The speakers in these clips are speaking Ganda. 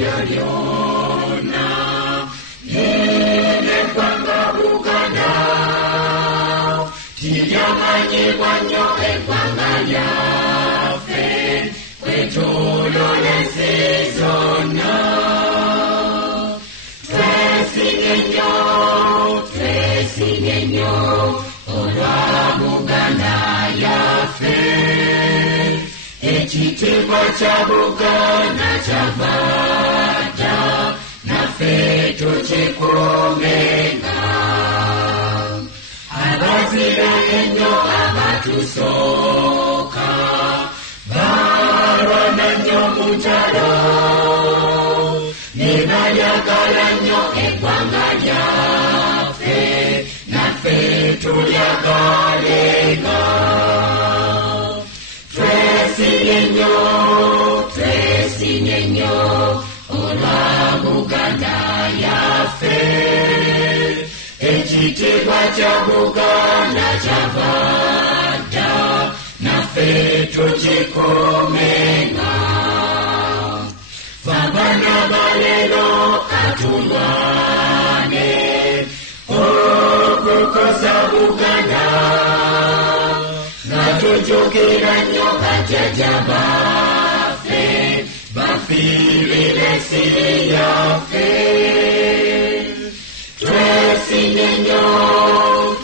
lyona nile kwanga Buganda tilyamanyibwa nnyo eggwanga lyaffe kwetulolese zonna twesinye nnyo olwa Buganda yaffe ekitiibwa kya Buganda kyavadda naffe tukikuumenga abazira ennyo abatusooka balwana nnyo mu ntalo ne balyagala nnyo eggwanga lyaffe naffe tulyagalenga twesinye nnyo olwa Buganda yaffe ekitiibwa kya Buganda kyavadda naffe tukikuumenga abaana balero katulwane okukosa Buganda nga tujjukira nnyo bajjajja baffe bafiirira ensi yaffe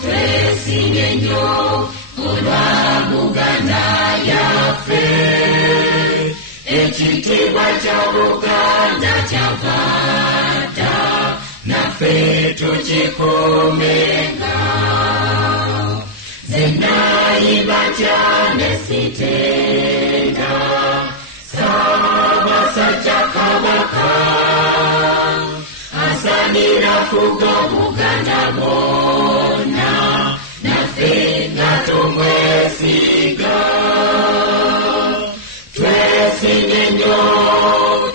twesinye nnyo olwa Buganda yaffe ekitiibwa kya Buganda kyavadda naffe tukikuumenga zenayimba cyane sitenda Ssaabasajja Kabaka asanira fuga Buganda bonna naffe nga tumwesiga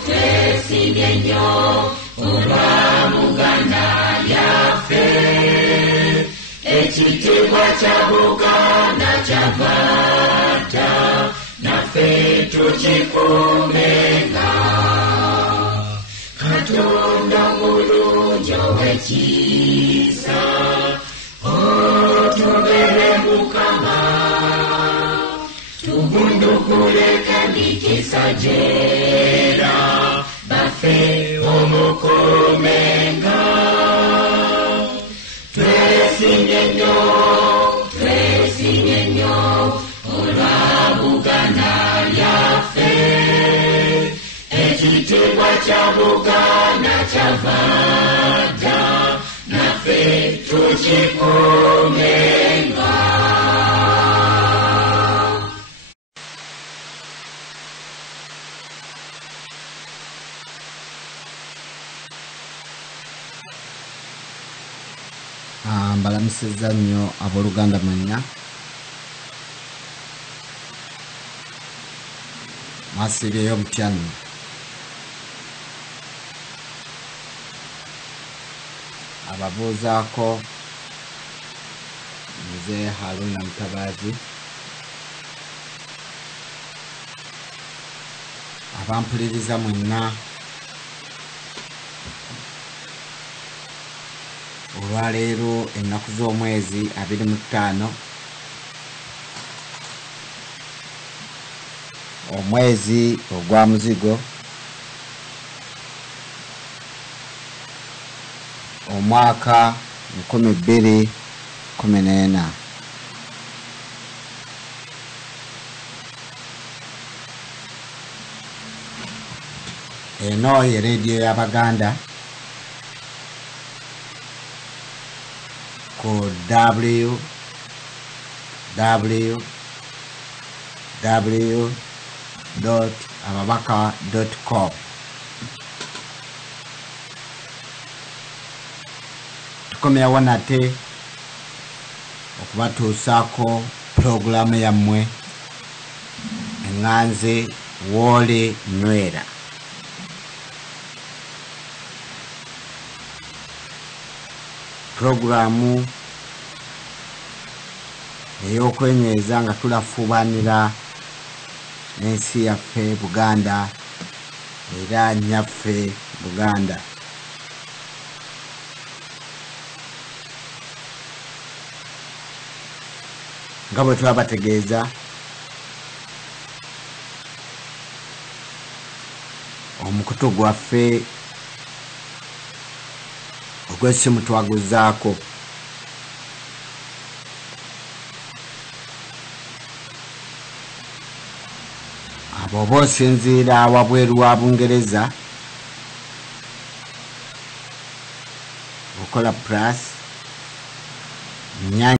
twesinye nnyo olwa Buganda yaffe ekitiibwa kya Buganda kyavadda naffe tukikuumenga Katonda mulungi ow'ekisa otubere Mukama tubundukule kandi kisajera baffe omukuumenga twesinye nnyo olwa Buganda yaffe ekitiibwa kya Buganda kyavadda naffe tukikuumenga mbalamusizza nnyo abooluganda mwenna mwasiibyeyo mutya nno ababuuzaako nze Haruna Mutabaazi abampuliriza mwenna olwaleero ennaku z'omwezi 25 omwezi ogwa muzigo omwaka 2014 eno ye reediyo y'Abaganda ku www.ababaka.com tukomyawo nate okubatuusaako pulogulaamu yammwe eŋŋanze woole nywera pulogulaamu ey'okwenyweza nga tulafuubanira n'ensi yaffe Buganda era nnyaffe Buganda. Nga bwe twabategeeza omukutu gwaffe ogw'essimu twaguzaako. Abo oba osinziira wabweru wa Bungereza okola plus